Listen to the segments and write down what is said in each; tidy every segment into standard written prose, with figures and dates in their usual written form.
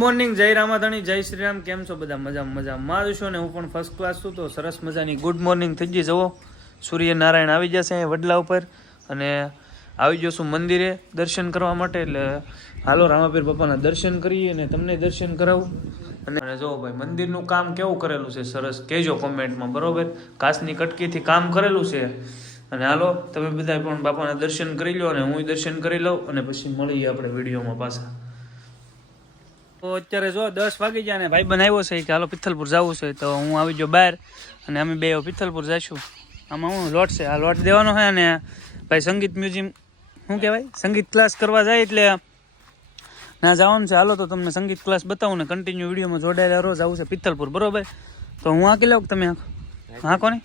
Morning, જય રામાધણી, જય શ્રી રામ. કેમ છો બધા? મજામાં છો ને? હું પણ ફર્સ્ટ ક્લાસ છું. તો સરસ મજાની ગુડ મોર્નિંગ થઈ ગઈ. જુઓ સૂર્યનારાયણ આવી જશે અહીં વડલા ઉપર અને આવી જશું મંદિરે દર્શન કરવા માટે. એટલે હાલો રામાપીર બાપાના દર્શન કરીએ અને તમને દર્શન કરાવું. અને જો ભાઈ મંદિરનું કામ કેવું કરેલું છે સરસ, કહેજો કોમેન્ટમાં. બરોબર, કાચની કટકીથી કામ કરેલું છે. અને હાલો તમે બધા પણ બાપાના દર્શન કરી લો અને હું દર્શન કરી લઉં અને પછી મળીએ આપણે વિડીયોમાં પાછા. તો અત્યારે જો 10 વાગી ગયા ને ભાઈ બનાવ્યો છે કે હાલો પિથલપુર જવું છે. તો હું આવી ગયો બહાર અને અમે બે પિથલપુર જઈશું. આમાં હું લોટ છે, આ લોટ દેવાનો છે. અને ભાઈ સંગીત મ્યુઝિયમ શું કહેવાય, સંગીત ક્લાસ કરવા જાય એટલે ના જવાનું છે. હાલો તો તમને સંગીત ક્લાસ બતાવું ને કન્ટિન્યુ વિડીયોમાં જોડાયેલા રોજ આવું છે પિથલપુર. બરોબર, તો હું હાકી લઉં, તમે હા કોને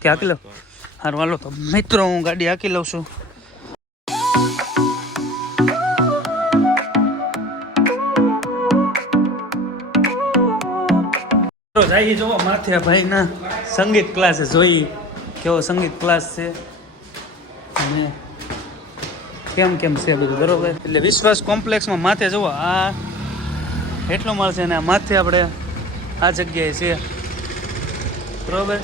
કે હાકી લઉં? સારું હાલો તો મિત્રો હું ગાડી હાકી લઉં છું. જઈએ જોવો માથે ભાઈ ના સંગીત ક્લાસ જોઈ કેવો સંગીત ક્લાસ છે અને કેમ કેમ છે બધું. બરોબર, એટલે વિશ્વાસ કોમ્પ્લેક્સમાં માથે જુઓ આ એટલો માલ છે ને આ માથે આપણે આ જગ્યાએ છે. બરોબર,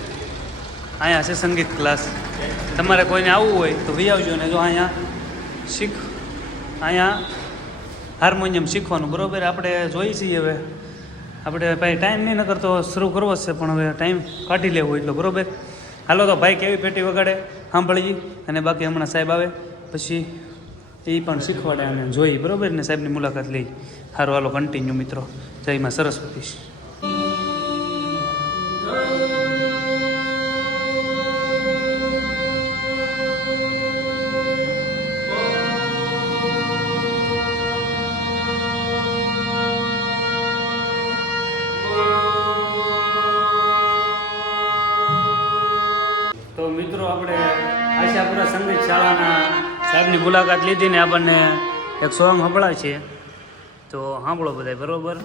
અહીંયા છે સંગીત ક્લાસ. તમારે કોઈને આવવું હોય તો વી આવજો ને જો અહીંયા હાર્મોનિયમ શીખવાનું. બરોબર, આપણે જોઈએ છીએ હવે આપણે ભાઈ ટાઈમ નહીં નકર તો શરૂ કરવો જ છે, પણ હવે ટાઈમ કાઢી લેવો એટલો. બરોબર, હાલો તો ભાઈ કેવી પેટી વગાડે સાંભળીએ અને બાકી હમણાં સાહેબ આવે પછી એ પણ શીખવાડે અને જોઈ. બરોબર ને સાહેબની મુલાકાત લઈ. સારું હાલો કન્ટિન્યુ મિત્રો. જય માં સરસ્વતી. તો મિત્રો આપણે આશાપુરા સંગીત શાળાના સાહેબની મુલાકાત લીધી ને આપણને એક સોંગ સંભળાય છે, તો સાંભળો બધા. બરોબર,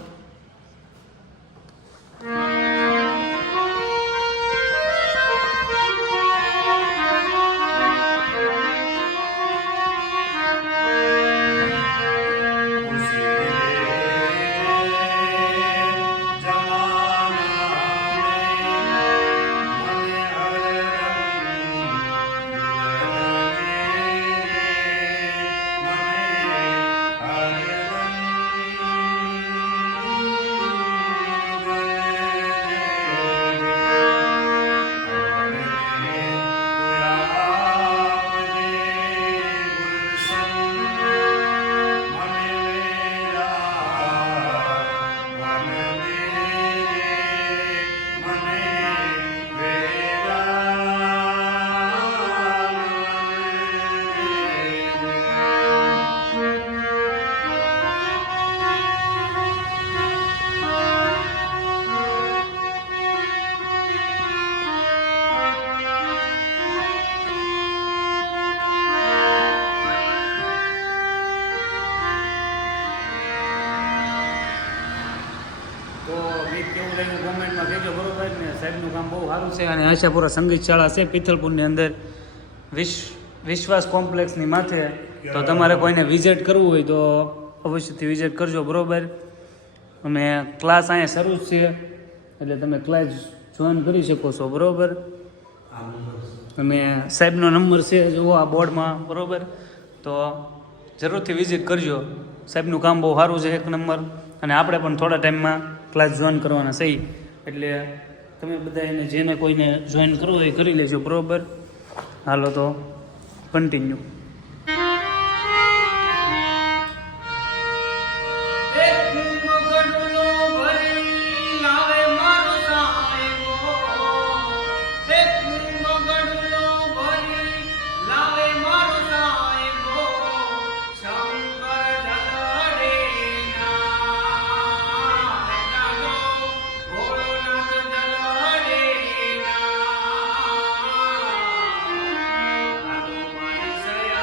કેવું લાગ્યું કોમેન્ટમાં કહેજો. બરોબર ને, સાહેબનું કામ બહુ સારું છે. અને આશાપુરા સંગીત શાળા છે પિથલપુરની અંદર વિશ્વાસ કોમ્પ્લેક્સની માથે. તો તમારે કોઈને વિઝિટ કરવું હોય તો અવશ્યથી વિઝિટ કરજો. બરોબર, અમે ક્લાસ અહીંયા શરૂ જ છે એટલે તમે ક્લાસ જોઈન કરી શકો છો. બરોબર, અને સાહેબનો નંબર છે જુઓ આ બોર્ડમાં. બરોબર, તો જરૂરથી વિઝિટ કરજો. સાહેબનું કામ બહુ સારું છે, એક નંબર. અને આપણે પણ થોડા ટાઈમમાં ક્લાસ જોઈન કરવાના સહી, એટલે તમે બધા એને જેને કોઈને જોઈન કરવું હોય એ કરી લેજો. બરોબર, હાલો તો કન્ટિન્યુ. Say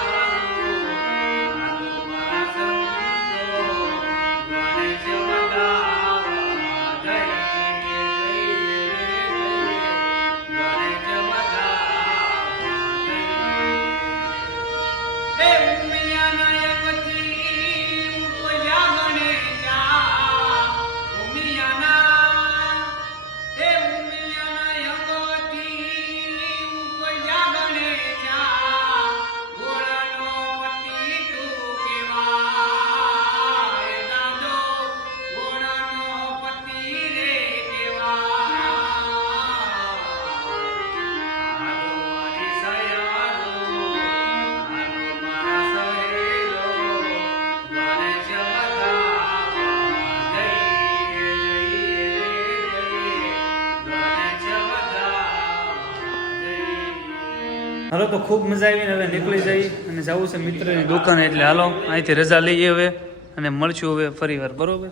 હાલો તો ખૂબ મજા આવીને હવે નીકળી જઈ અને જવું છે મિત્રની દુકાને, એટલે હાલો અહીંથી રજા લઈએ હવે અને મળશું હવે ફરી વાર, બરોબર.